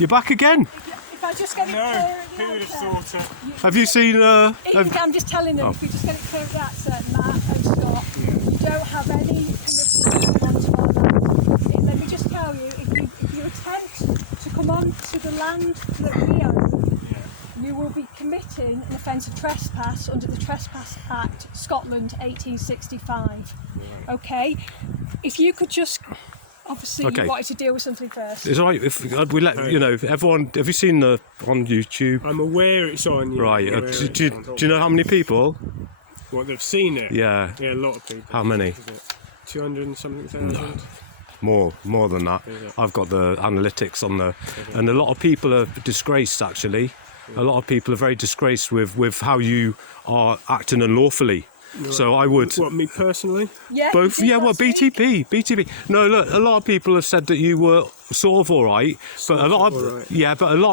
You're back again. If I just get it clear, who would have thought it? Have you seen? I'm just telling them, if we just get it clear at that certain Matt and stop, you don't have any permission to come onto our land. Let me just tell you, if you attempt to come onto the land that we own, you will be committing an offence of trespass under the Trespass Act, Scotland, 1865. Okay? If you could just... Obviously, you wanted to deal with something first. It's all right if we let everyone. Have you seen on YouTube? I'm aware it's on. Right. Do you know how many people? What, they've seen it? Yeah. Yeah, a lot of people. How many? 200 and something thousand. No. More than that. I've got the analytics on the, and a lot of people are disgraced. Actually, a lot of people are very disgraced with how you are acting unlawfully. Right. So I would. What, me personally? Yeah. Both. Yeah. What BTP? No. Look, a lot of people have said that you were sort of all right, but a lot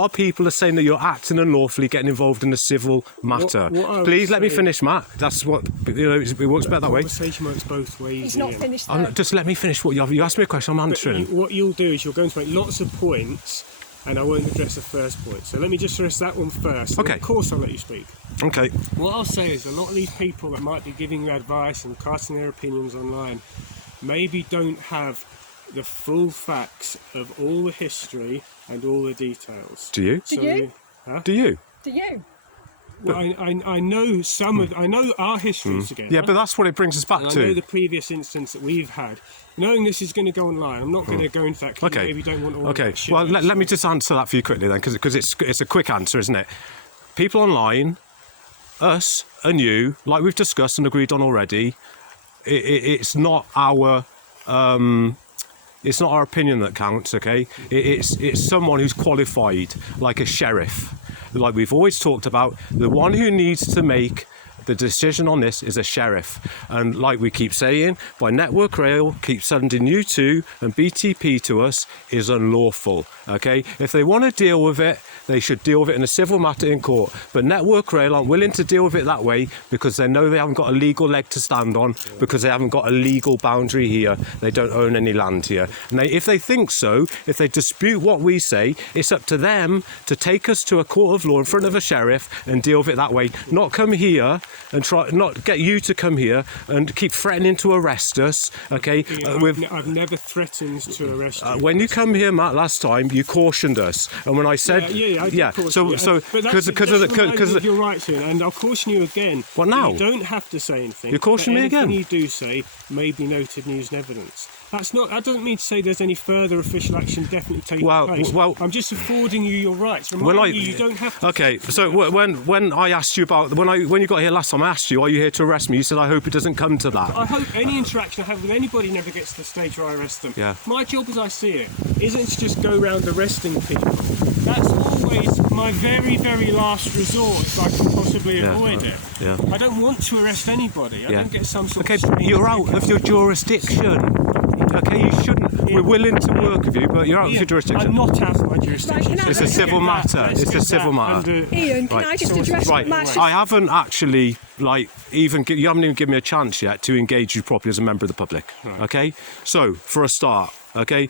of people are saying that you're acting unlawfully, getting involved in a civil matter. Please let me finish, Matt. That's what it works better that way. Conversation works both ways. He's not finished. Just let me finish what you asked me a question. I'm answering. What you'll do is you're going to make lots of points, and I won't address the first point. So let me just address that one first. Okay. Of course, I'll let you speak. Okay. What I'll say is a lot of these people that might be giving you advice and casting their opinions online maybe don't have the full facts of all the history and all the details. Do you? Do you? Huh? Do you? Do you? Well, I know I know our history together. Yeah, but that's what it brings us back and to. I know the previous instance that we've had. Knowing this is going to go online, I'm not going to go into that because maybe you don't want all that shit. Well, let me just answer that for you quickly then, because it's a quick answer, isn't it? People online, us and you, like we've discussed and agreed on already, it's not our opinion that counts, okay? It's someone who's qualified, like a sheriff, like we've always talked about. The one who needs to make the decision on this is a sheriff, and like we keep saying, by Network Rail keep sending you to and BTP to us is unlawful. Okay, if they want to deal with it, they should deal with it in a civil matter in court. But Network Rail aren't willing to deal with it that way because they know they haven't got a legal leg to stand on, because they haven't got a legal boundary here. They don't own any land here. And if they think so, if they dispute what we say, it's up to them to take us to a court of law in front of a sheriff and deal with it that way. Not come here and not get you to come here and keep threatening to arrest us. Okay, I've never threatened to arrest you. When you come here, Matt, last time you cautioned us, and when I said so because of your rights here, and I'll caution you again. What now? You don't have to say anything. You caution me again. Anything you do say may be noted news and evidence. That's not. I don't mean to say there's any further official action definitely taking place. Well, I'm just affording you your rights. Reminding you don't have to. Okay, so when I asked you about when you got here last time, I asked you, are you here to arrest me? You said, I hope it doesn't come to that. I hope any interaction I have with anybody never gets to the stage where I arrest them. Yeah. My job, as I see it, isn't to just go around arresting people. That's always my very, very last resort if I can possibly avoid it. Yeah. I don't want to arrest anybody. I don't get some sort of... Okay, you're out of your jurisdiction. Okay, you shouldn't. We're willing to work with you, but you're out of your jurisdiction. I'm not out of my jurisdiction. Right, it's a civil matter. It's a civil matter. Ian, can I just address what Matt I haven't actually, you haven't even given me a chance yet to engage you properly as a member of the public. Right. Okay? So, for a start, okay,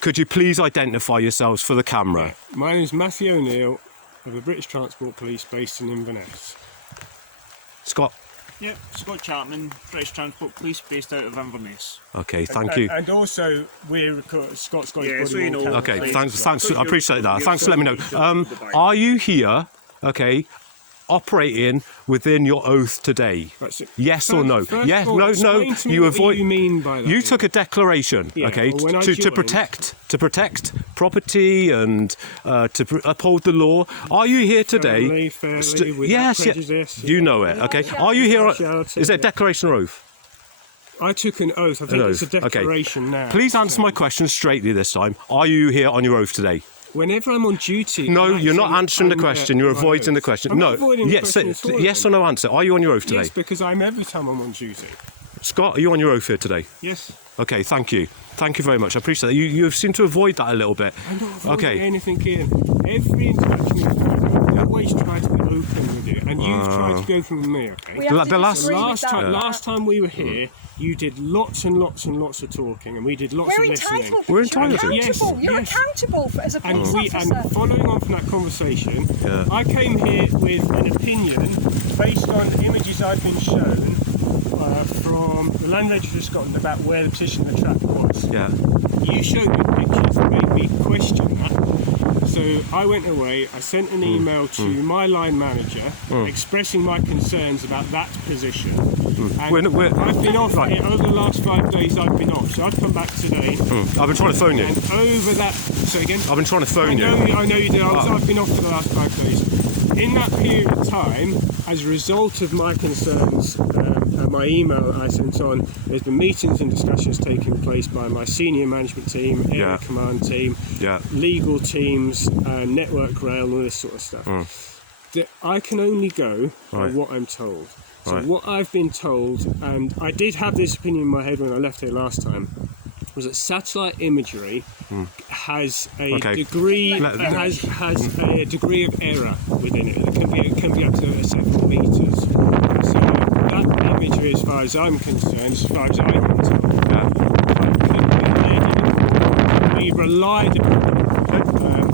could you please identify yourselves for the camera? My name is Matthew O'Neill of the British Transport Police based in Inverness. Scott? Yeah, Scott Chapman, British Transport Police based out of Inverness. Okay, thank you. And also, we're Scott's got his so you know. Okay, thanks. I appreciate that. Thanks for letting me know. Are you here, okay, operating within your oath today? Yes or no? Yes, no. You avoid. What you mean by that? You took a declaration, okay, to protect property and to uphold the law. Are you here today? Fairly, yes. You know it, okay. Are you here? Is it a declaration or oath? I took an oath. I think it's a declaration now. Please answer my question straightly this time. Are you here on your oath today? Whenever I'm on duty... No, you're not answering the question. You're avoiding the question. No. Yes or no answer. Are you on your oath today? Yes, because I'm every time I'm on duty. Scott, are you on your oath here today? Yes. Okay, thank you. Thank you very much. I appreciate that. You seem to avoid that a little bit. I'm not avoiding anything, Ian. Every interaction always try to be open with you, and you've tried to be open with me, okay? We have to The last- disagree with that. Last time we were here, you did lots and lots and lots of talking, and we did lots We're of listening. entitled. We're because you're entitled to. accountable. Yes, You're yes. accountable as a police officer. And following on from that conversation, Yeah. I came here with an opinion based on images I've been shown from the Land Registry of Scotland about where the position of the trap was. Yeah. You showed me pictures that made me question that. So I went away, I sent an email to my line manager expressing my concerns about that position. And I've been off over the last 5 days. I've been off, so I've come back today. I've been trying to phone you. And over that, so again, I've been trying to phone you. I know you did. I've been off for the last 5 days. In that period of time, as a result of my concerns and my email I sent on, there's been meetings and discussions taking place by my senior management team, area command team, legal teams, network rail, and all this sort of stuff. That I can only go by what I'm told. So what I've been told, and I did have this opinion in my head when I left here last time, was that satellite imagery has a degree has a degree of error within it. It can be up to several meters. So that imagery, as far as I'm concerned, as far as I can tell, be relied upon.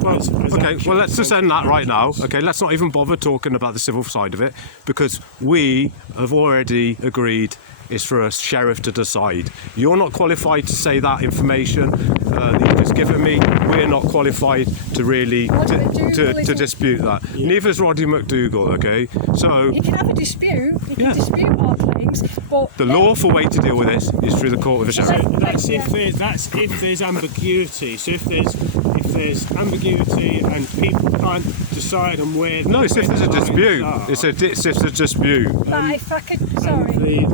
Well, let's just end that right now. Okay, let's not even bother talking about the civil side of it, because we have already agreed it's for a sheriff to decide. You're not qualified to say that information that you've just given me. We're not qualified to really to dispute that. Neither is Roddy McDougall. Okay, so you can have a dispute. You can dispute our claims, but the lawful way to deal with this is through the court of the sheriff. That's if there's ambiguity. So if there's ambiguity and people can't decide on where. No, it's if there's a dispute. It's if a dispute. But if I could, sorry.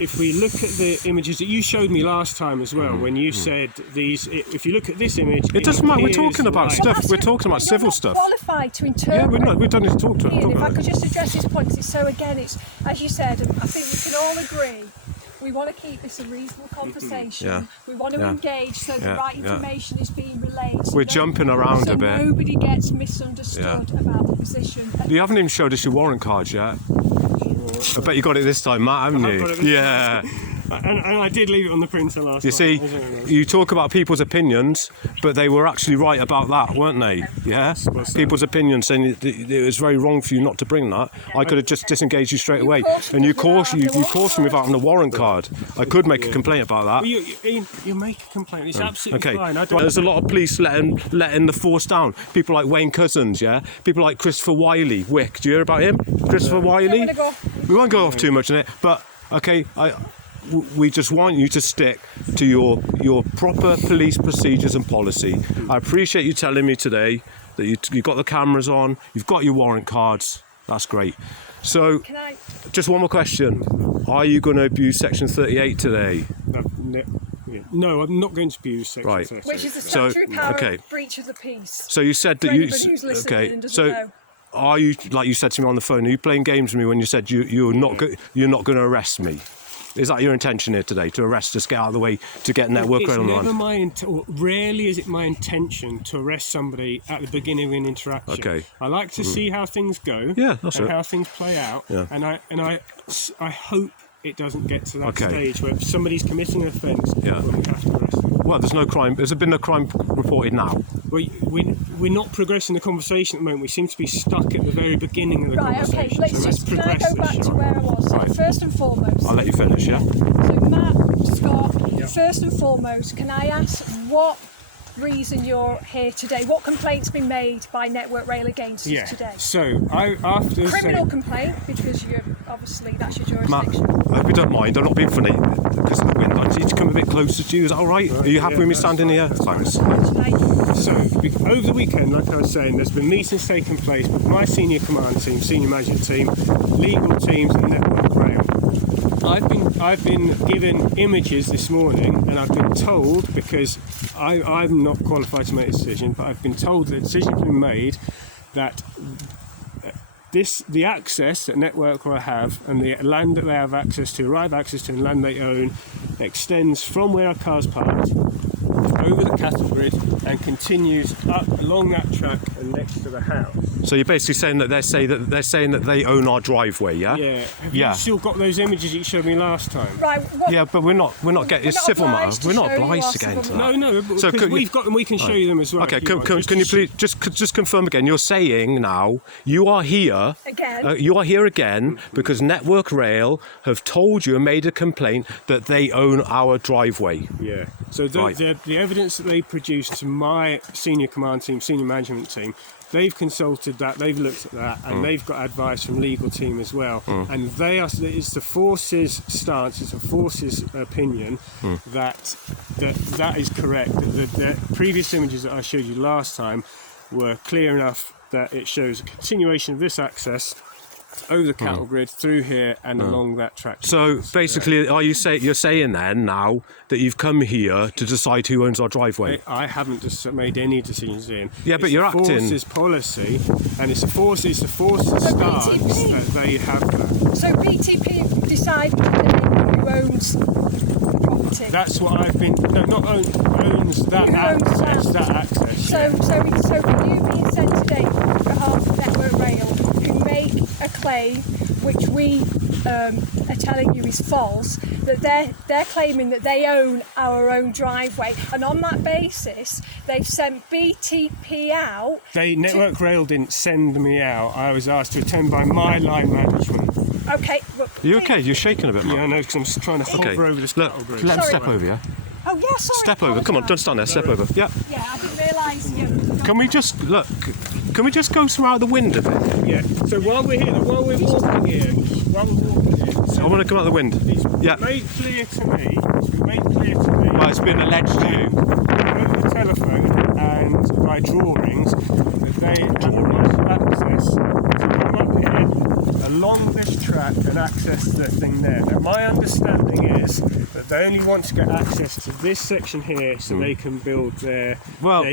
If we look at the images that you showed me last time as well, when you said these, if you look at this image, it doesn't matter. We're talking about like, stuff. We're talking about civil stuff. Qualified to interpret. Yeah, we don't need to talk to Ian, him. if I could just address this point, 'cause it's so again, it's as you said, and I think we can all agree. We want to keep this a reasonable conversation. Yeah. We want to engage so the right information is being relayed. So We're jumping around so a bit. Nobody gets misunderstood about the position. You haven't even showed us your warrant cards yet. I bet you got it this time, Matt, haven't you? Yeah. And I did leave it on the printer last You see, you talk about people's opinions, but they were actually right about that, weren't they? Yeah? People's opinions saying it was very wrong for you not to bring that. I could have just disengaged you straight away. And you cautioned me without having a warrant card. I could make a complaint about that. Well, you make a complaint. It's absolutely fine. There's a lot of police letting the force down. People like Wayne Cousins, yeah? People like Christopher Wiley, Wick. Do you hear about him? Christopher Wiley? We won't go off too much on it, but okay, we just want you to stick to your proper police procedures and policy. I appreciate you telling me today that you've got the cameras on, you've got your warrant cards. That's great. So, just one more question. Are you going to abuse Section 38 today? No, I'm not going to abuse Section 38. Which is the statutory power of breach of the peace. So you said that are you, like you said to me on the phone, are you playing games with me when you said you're not going to arrest me? Is that your intention here today, to arrest us, get out of the way, to get network rail online? Rarely is it my intention to arrest somebody at the beginning of an interaction. Okay. I like to see how things go, how things play out, and I hope it doesn't get to that stage where somebody's committing an offence when we have to arrest them. Well, there's no crime. Has there been no crime reported now? We're not progressing the conversation at the moment. We seem to be stuck at the very beginning of the conversation. Right, okay, can I go back to where I was? So first and foremost... I'll let you finish, yeah? So Matt, Scott, first and foremost, can I ask what reason you're here today? What complaint's been made by Network Rail against us today? So, criminal complaint, because you're obviously that's your jurisdiction. Matt, I hope you don't mind. I'm not being funny. Because of the wind, I need to come a bit closer to you. Is that all right? Are you happy with me standing here? Thanks. So, over the weekend, like I was saying, there's been meetings taking place with my senior command team, senior management team, legal teams, and Network Rail. I've been given images this morning, and I've been told, because I'm not qualified to make a decision, but I've been told that the decision's been made that the access that Network Rail have and the land that they have access to, and land they own, extends from where our car's parked over the cattle grid and continues up along that track and next to the house. So you're basically saying that they're saying that they own our driveway, yeah? Yeah. Have Yeah. you still got those images that you showed me last time? Right. What, Yeah, but we're not getting it's not civil matter. obliged to We're not show you obliged our to get into civil that. No, because So could we've you- got them. We can show you them as well. Okay, if you want. can you please just confirm again? You're saying now you are here Again? You are here again because Network Rail have told you and made a complaint that they own our driveway. Yeah. So the evidence that they produced to my senior command team, senior management team, they've consulted that, they've looked at that, and they've got advice from legal team as well. And it's the forces stance, it's the forces opinion that is correct. The previous images that I showed you last time were clear enough that it shows a continuation of this access over the cattle grid through here and along that track. So basically, you're saying then now that you've come here to decide who owns our driveway? I haven't made any decisions in. Yeah, but It's you're the acting. Forces policy, and it's the forces stance that they have that. So BTP decide who owns the property. That's what I've been. No, not owns that Who owns access. that? That access. So you being sent today on behalf of Network Rail, who make a claim which we are telling you is false, that they're claiming that they own our own driveway, and on that basis they've sent BTP out. Network Rail didn't send me out. I was asked to attend by my line management. Okay. Well, Are you okay? You're shaking a bit, Mark. Yeah, I know, because I'm just trying to hover Okay. over this Look, cattle grid. let him Sorry. step over, yeah? Oh yeah, sorry. Step over. Come on, don't stand there. Step over. Yeah. Yeah, I didn't realise. Yeah. Can we just look? Can we just go through the window bit? Yeah. So while we're walking here, I want to come out the wind. it's Yeah. made clear to me. Well, it's been alleged to you. over the telephone and by drawings that they have a right of access to come up here along this track and access the thing there. Now my understanding is that they only want to get access to this section here so they can build their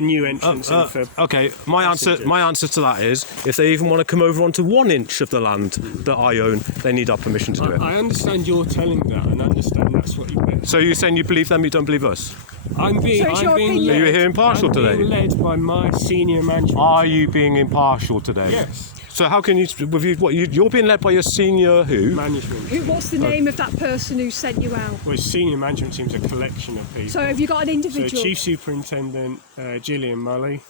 new entrance in for okay, my passengers. answer to that is if they even want to come over onto 1 inch of the land that I own, they need our permission to do it. I understand you're telling that and understand that's what you meant. So you're saying you believe them, you don't believe us? I'm being So it's your opinion. led. Are you here impartial I'm today? being led by my senior management. Are you being impartial today? Yes. So how can you're being led by your senior who? Management. What's the name of that person who sent you out? Well, senior management team's a collection of people. So have you got an So individual? Chief Superintendent Gillian Murray,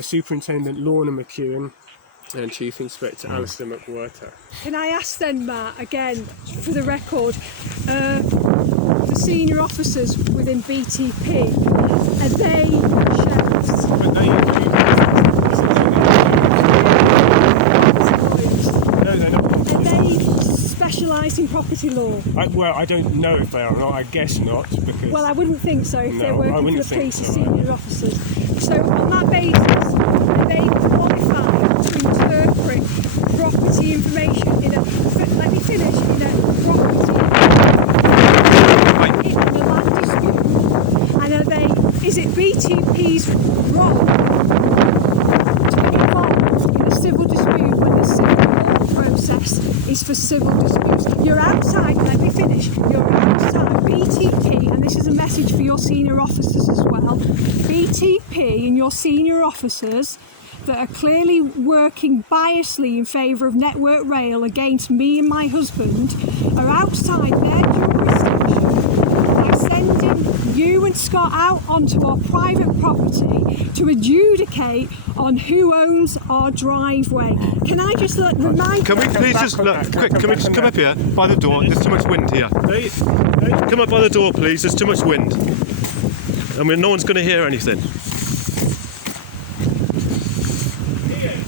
Superintendent Lorna McEwen, and Chief Inspector Alistair McWhirter. Can I ask then, Matt, again, for the record, the senior officers within BTP, are they sheriffs? But they no, they're not. Are they specialised in property law? I don't know if they are or not. I guess not, because Well, I wouldn't think so if they're No, I working for wouldn't the think police as so. senior officers. So on that basis, are they qualified to interpret property information in a, let me finish, in a property in a land dispute? And are they, is it BTP's role to be involved in a civil dispute when the civil process is for civil disputes? You're outside, let me finish, you're outside BTP, and this is a message for your senior officers as well. BTP and your senior officers that are clearly working biasly in favour of Network Rail against me and my husband are outside their jurisdiction by sending you and Scott out onto our private property to adjudicate on who owns our driveway. Can I just remind Can we please just look quick? Can we just come up here by the door? There's too much wind here. Come up by the door, please. There's too much wind. I mean, no one's going to hear anything.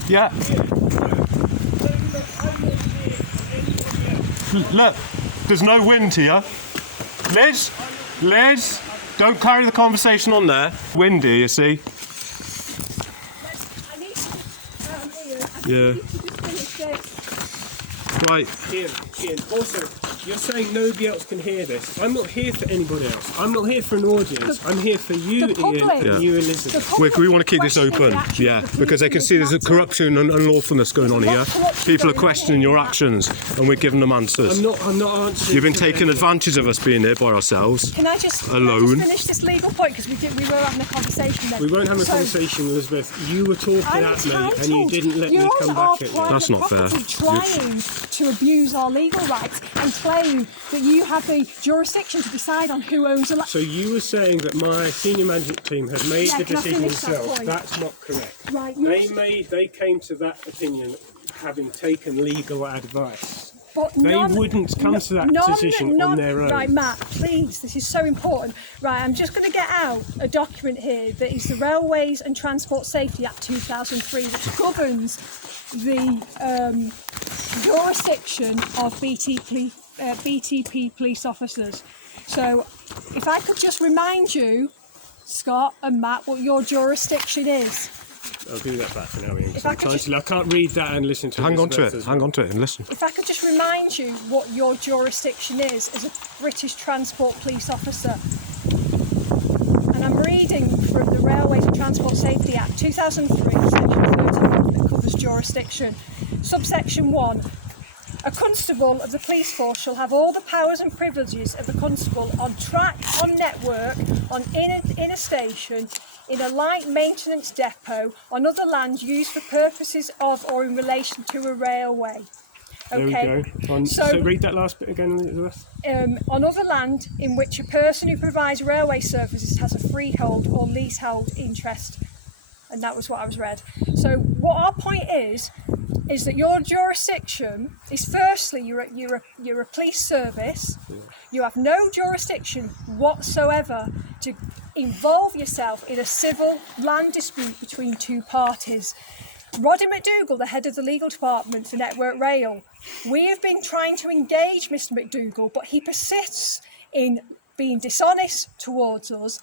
Yeah. Look, there's no wind here. Liz, don't carry the conversation on there. Windy, you see. I need to, Yeah. finish this. Right. Ian, also You're saying nobody else can hear this. I'm not here for anybody else. I'm not here for an audience. I'm here for you, the Ian, public. and you, Elizabeth. We want to keep this open, because they can see there's a corruption and unlawfulness going on here. People are questioning your actions, and we're giving them answers. I'm not answering. You've been for taking anyone. advantage of us being here by ourselves. Can I just Alone. finish this legal point, because we were having a conversation then. We won't have a So, conversation, Elizabeth. You were talking I'm at me, and you entitled. didn't let You're me come on our back at you. private That's not fair. property trying to abuse our legal rights and claim that you have the jurisdiction to decide on who owns a land. So you were saying that my senior management team had made Yeah, the can I decision finish that themselves. point? That's not correct. Right, They came to that opinion having taken legal advice. but They wouldn't come to that decision on their own. Right, Matt, please, this is so important. Right, I'm just going to get out a document here that is the Railways and Transport Safety Act 2003, which governs the jurisdiction of BTP police officers. So, if I could just remind you, Scott and Matt, what your jurisdiction is. I'll do that back for now, Ian. If I could just- I can't read that and listen to Hang on to Elizabeth it. as Hang well. on to it and listen. If I could just remind you what your jurisdiction is as a British Transport Police officer. And I'm reading from the Railways and Transport Safety Act 2003, section 31, that covers jurisdiction. Subsection 1. A constable of the police force shall have all the powers and privileges of a constable on track, on network, in a station, in a light maintenance depot, on other land used for purposes of or in relation to a railway. There Okay. we go. So read that last bit again, Elizabeth. On other land in which a person who provides railway services has a freehold or leasehold interest. And that was what I was read. So what our point is that your jurisdiction is, firstly, you're a police service. You have no jurisdiction whatsoever to involve yourself in a civil land dispute between two parties. Roddy McDougall, the head of the legal department for Network Rail, we have been trying to engage Mr. McDougall, but he persists in being dishonest towards us.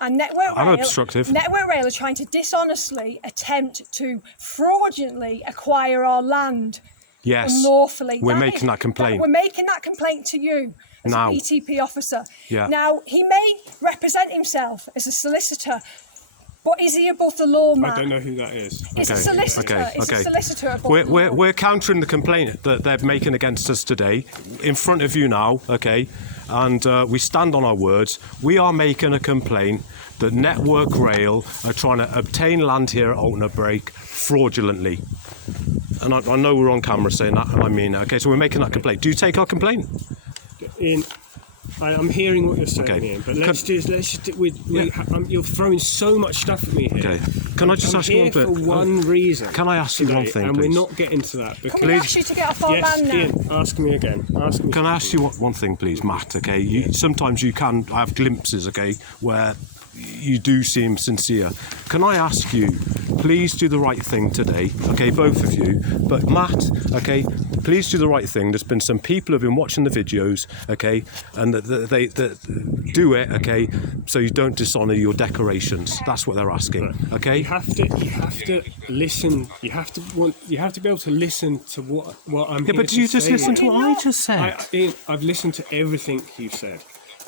And Network I'm Rail, obstructive. Network Rail are trying to dishonestly attempt to fraudulently acquire our land Yes. unlawfully. We're making that complaint. We're making that complaint to you as Now. a BTP officer. Yeah. Now, he may represent himself as a solicitor, but is he above the law, man? I don't know who that is. It's a Okay, solicitor. okay, It's okay. a solicitor above the law. We're countering the complaint that they're making against us today in front of you now, okay? And we stand on our words. We are making a complaint that Network Rail are trying to obtain land here at Alton Break fraudulently. And I know we're on camera saying that, and I mean it. Okay, so we're making that complaint. Do you take our complaint? Ian, I'm hearing what you're saying, Okay. Ian, but let's just you're throwing so much stuff at me here. Okay. Can I just I'm ask you here one bit? for one reason. Can I ask you one today, thing, and please? we're not getting to that. Can we ask you to get off our Yes, land now? Ian, ask me again. Ask me. Can I ask you one thing, please, Matt? Okay, sometimes you can have glimpses, okay, where you do seem sincere. Can I ask you, please do the right thing today, okay, both of you. But Matt, okay, please do the right thing. There's been some people who've been watching the videos, okay, and they do it, okay, so you don't dishonour your decorations. That's what they're asking, okay. You have to listen. You have to be able to listen to what I'm. Yeah, here but to you just say. listen to what I just said. Ian, I've listened to everything you've said.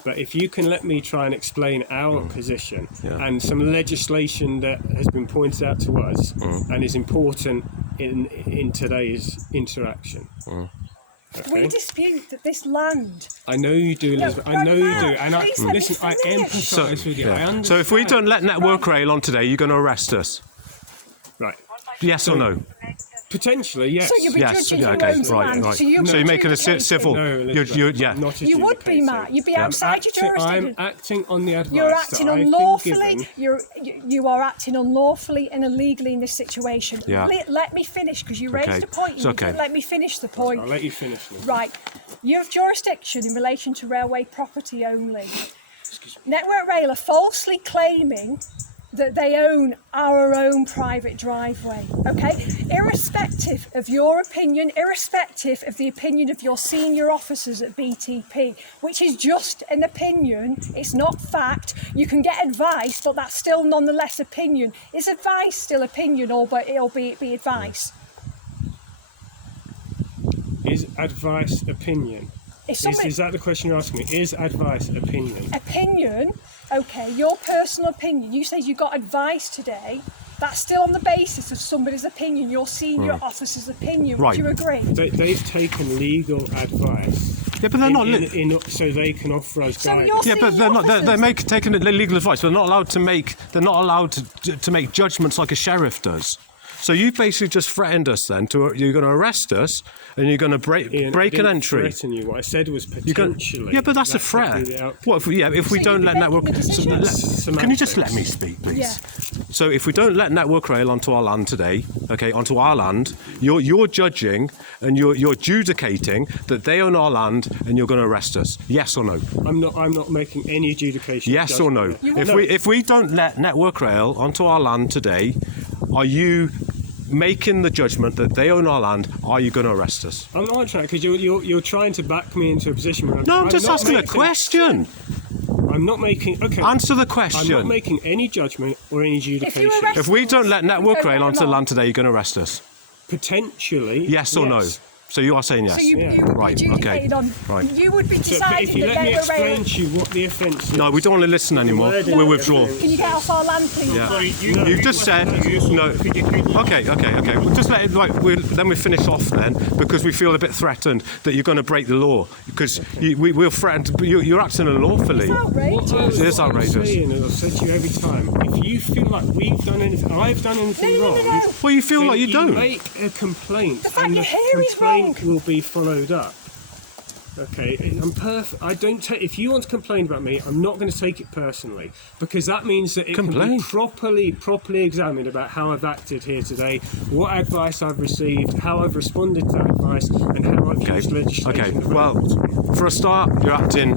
But if you can let me try and explain our position and some legislation that has been pointed out to us and is important in today's interaction. We dispute that this land. I know you do, Elizabeth. I know you do. And please let me listen, I finish. empathise with you. I understand. So if we don't let Network Rail on today, you're going to arrest us? Right. Yes or no? Potentially, yes. So you'll be Yes. judging Yeah, who okay. owns Right. land. Right. So you're So you're making a adjudicating. civil. No, Elizabeth, Yeah. not You would be, adjudicating. Matt. You'd be outside your jurisdiction. I'm acting on the advice You're that acting I've been unlawfully. given. You are acting unlawfully and illegally in this situation. Yeah. Let me finish, because you Okay. raised a point. It's You okay. didn't let me finish the point. I'll let you finish now. Right. You have jurisdiction in relation to railway property only. Network Rail are falsely claiming that they own our own private driveway, okay? Irrespective of your opinion, irrespective of the opinion of your senior officers at BTP, which is just an opinion, it's not fact. You can get advice, but that's still nonetheless opinion. Is advice still opinion, or but it'll be advice? Is advice opinion? Is that the question you're asking me? Is advice opinion? Opinion, okay, your personal opinion. You said you got advice today. That's still on the basis of somebody's opinion, your senior officer's opinion. Right. Would you agree? They've taken legal advice. Yeah, but they're not. So they can offer us So guidance. you're Yeah, but they're not. They're taking legal advice. They're not allowed to make. They're not allowed to make judgments like a sheriff does. So you basically just threatened us. Then you're going to arrest us and you're going to break an entry. Threaten you. What I said was potentially. Yeah, but that's a threat. What if we don't let network? Can you just let me speak, please? Yeah. So if we don't let Network Rail onto our land today, okay, onto our land, you're judging and you're adjudicating that they own our land and you're going to arrest us. Yes or no? I'm not making any adjudication. Yes or no? If we don't let Network Rail onto our land today, are you making the judgment that they own our land? Are you going to arrest us? I'm not trying, because you're trying to back me into a position where No, I'm just asking a question. I'm not making. Okay. Answer the question. I'm not making any judgment or any adjudication. If we don't let Network Rail onto the land today, you're going to arrest us? Potentially. Yes or no? So you are saying yes? So you Right, okay. Right. You would be But deciding if you that let me Network Rail. explain to you what the offence is. No, we don't want to listen anymore. We'll withdraw. Can you get off our land, please? Yeah. Sorry, You've just said no. Okay. We'll just let it. Then we finish off then, because we feel a bit threatened that you're going to break the law, because we're threatened. You're acting unlawfully. It's outrageous. It is outrageous. I've said to you every time. If you feel like we've done anything, I've done anything wrong. Well, you feel then like you don't. Make a complaint, The fact and you're the here is complaint wrong. will be followed up. Okay, I'm perfect. I don't take. If you want to complain about me, I'm not going to take it personally, because that means that it can be properly examined about how I've acted here today, what advice I've received, how I've responded to that advice, and how I've used legislation. Okay. Well, for a start, you're acting.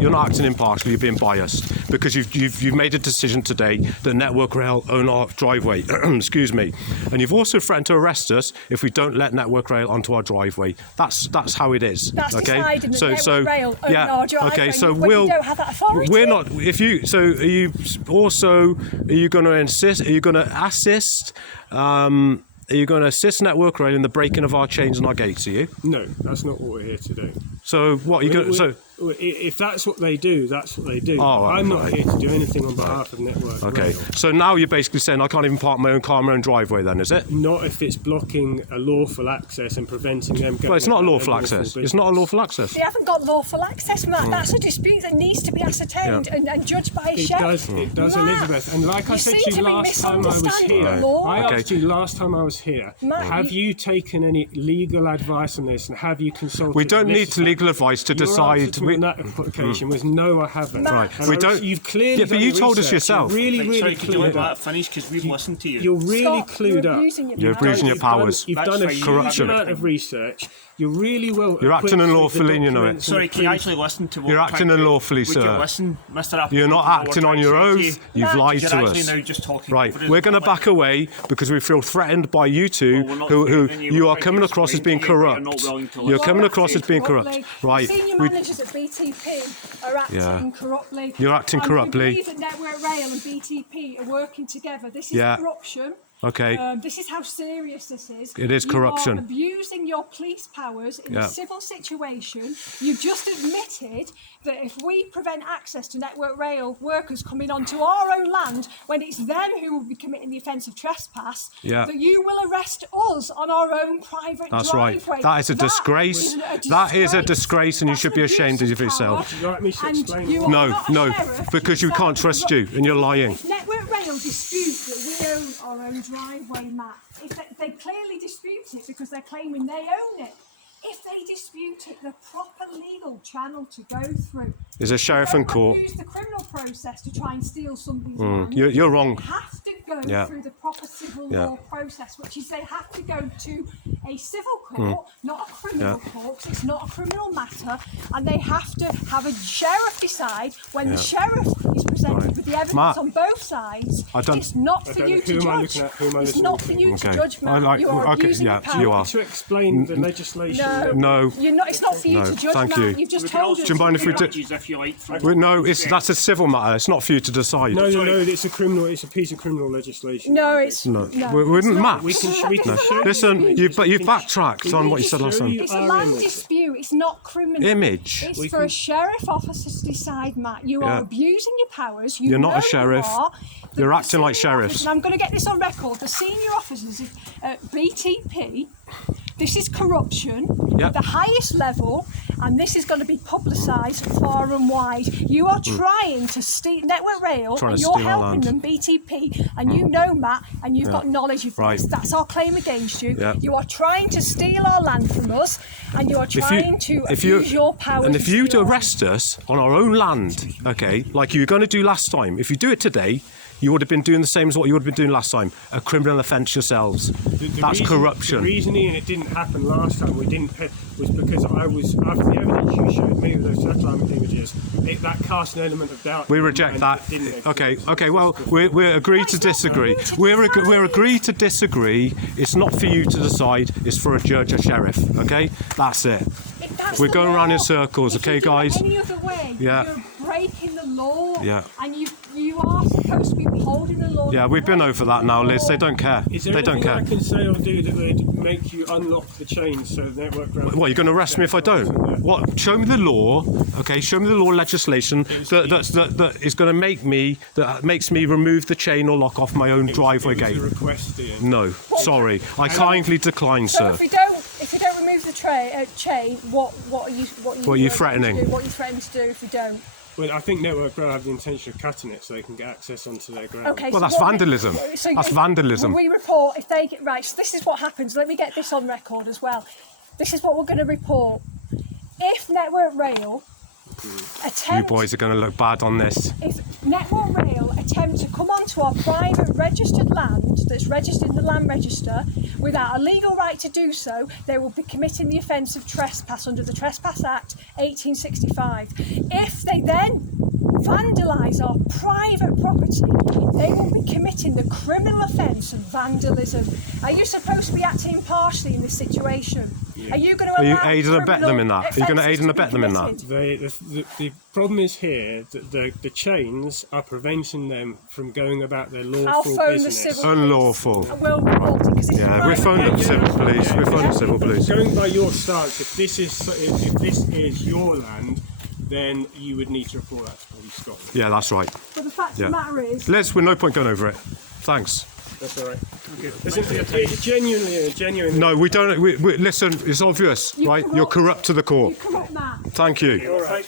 You're not acting impartially. You're being biased, because you've made a decision today that Network Rail own our driveway. Excuse me, and you've also threatened to arrest us if we don't let Network Rail onto our driveway. That's how it is. That's okay. deciding that Network Rail own our driveway. Okay. So when you don't have that authority. we're not. If you. So are you also? Are you going to insist? Are you going to assist? Are you going to assist Network Rail in the breaking of our chains and our gates? Are you? No, that's not what we're here to do. So what are you going? So. If that's what they do, that's what they do. Oh, I'm not here to do anything on behalf of Network Okay, Rail. so now you're basically saying I can't even park my own car in my own driveway then, is it? Not if it's blocking a lawful access and preventing them going. Well, it's not a about lawful their access. business. It's not a lawful access. They haven't got lawful access, Matt. That's a dispute that needs to be ascertained and judged by a sheriff. It does, Matt, Elizabeth. And like I said to seem you to be last time I was misunderstanding here, the law. I Okay. asked you last time I was here, Matt, have you taken any legal advice on this, and have you consulted? We don't need solicitor? legal advice to Your decide. answer to me on that application was no, I haven't. Right. And We don't. You've clearly. Yeah, but done you your told us research. yourself. You're really Sorry, could you let clued up. that finish, because we've listened to you. You're really Stop. clued You're up. abusing your You're power. abusing your powers. You've That's done a right, huge corruption. amount of research. You're really well. You're acting equipped with unlawfully the and you know it. documents and Sorry, the can you proof. actually listen to what You're we're acting trying to- unlawfully, Would sir. you listen, Mr. Appleton, You're not to what acting we're on your trying to say oath. to You've lied You're to actually us. now just talking Right, over us we're going to public. back away because we feel threatened by you two, Well, we're not who threatening you. you We're are trying coming to across as explain being to you, but you're corrupt. not willing to You're listen. coming You're across as acting being corruptly. corrupt. Right. Senior we- managers at BTP are acting corruptly. You're acting corruptly. I believe that Network Rail and BTP are working together. This is Yeah. corruption. Okay. This is how serious this is. It is corruption. You are abusing your police powers in Yeah. a civil situation. You just admitted that if we prevent access to Network Rail workers coming onto our own land, when it's them who will be committing the offence of trespass, Yeah. that you will arrest us on our own private That's right. driveway. That is a disgrace. That is a disgrace, and you That's should be an ashamed abuse of yourself. power. Would you like me to And explain you it? are No, not a no, sheriff. because we That can't is trust what- you, and you're lying. If Network Rail dispute that we own our own driveway map, if they clearly dispute it because they're claiming they own it. If they dispute it, the proper legal channel to go through Is a sheriff and court. Don't use the criminal process to try and steal somebody's land. You're wrong. They have to go Yeah. through the proper civil Yeah. law process, which is they have to go to a civil court, not a criminal court, 'cause it's not a criminal matter, and they have to have a sheriff decide when the sheriff is presented with the evidence Matt, on both sides. I don't- It's not for don't- you who to am I judge. looking at? Who am I It's listening not to? for you Okay. to judge, Matt. I like- You are okay, abusing yeah, your power. you are. To explain the legislation. No. You're not. It's not for you No, to judge, thank Matt. you. You've just We can told also us. Do you mind if we do- judges if you like. No, that's a civil matter. It's not for you to decide. No, Sorry. it's a criminal. It's a piece of criminal legislation. No, it's No, no. we wouldn't We match. can show Listen, you've backtracked. facts on what you said last time. It's a land dispute. It's not criminal. Image. It's for a sheriff officer to decide, Matt. You are abusing your powers. You're not a know sheriff. You are. You're acting like senior sheriffs. officers, and I'm going to get this on record. The senior officers at BTP, this is corruption at the highest level, and this is going to be publicised far and wide. You are trying to steal Network Rail, and you're helping them, BTP, and you know, Matt, and you've got knowledge of this. That's our claim against you. You are trying to steal our land from us, and you are trying to abuse your powers. And if you arrest us on our own land, okay, like you were going to do last time, if you do it today, you would have been doing the same as what you would have been doing last time, a criminal offence yourselves. That's corruption. The reasoning it didn't happen last time, was because I was, after the evidence you showed me with those satellite images, that cast an element of doubt. We reject that. Okay, well, we're agreed to disagree. We're agreed to disagree. It's not for you to decide, it's for a judge, a sheriff, okay? That's it. We're going around in circles, okay, guys? Any other way, you're breaking the law, and you are supposed to be upholding the law. Yeah, we've been over that now, Liz. They don't care. Is there they don't care. I can say or do that would make you unlock the chains so the Network Rail... What, you're going to arrest me if I don't? What? Show me the law, okay? Show me the law legislation that is going to make me, that makes me remove the chain or lock off my own driveway gate. It was a request, Ian. No, sorry. I kindly decline, sir. If we don't remove the chain, what are you threatening? What are you threatening to do if we don't? Well, I think Network Rail have the intention of cutting it so they can get access onto their ground. Okay, well, so that's vandalism. That's vandalism. We report if they get right. So this is what happens. Let me get this on record as well. This is what we're going to report. If Network Rail You boys are going to look bad on this. If Network Rail attempt to come onto our private registered land that's registered in the land register without a legal right to do so, they will be committing the offence of trespass under the Trespass Act 1865. If they then vandalise our private property, they will be committing the criminal offence of vandalism. Are you supposed to be acting impartially in this situation? Are you going to allow aid and abet them in that? Are you going to aid and abet them in that? The problem is here that the chains are preventing them from going about their lawful business. Unlawful. We'll report it because yeah, we phoned up civil police. We phoned up civil police. Going by your stance, if this is your land, then you would need to report that to Police Scotland. Yeah, that's right. But the fact of the matter is... Liz, with no point going over it. Thanks. That's all right. Genuinely. No, we don't. We listen, it's obvious, right? You're corrupt to the core. You come up, Matt. Thank you. All right.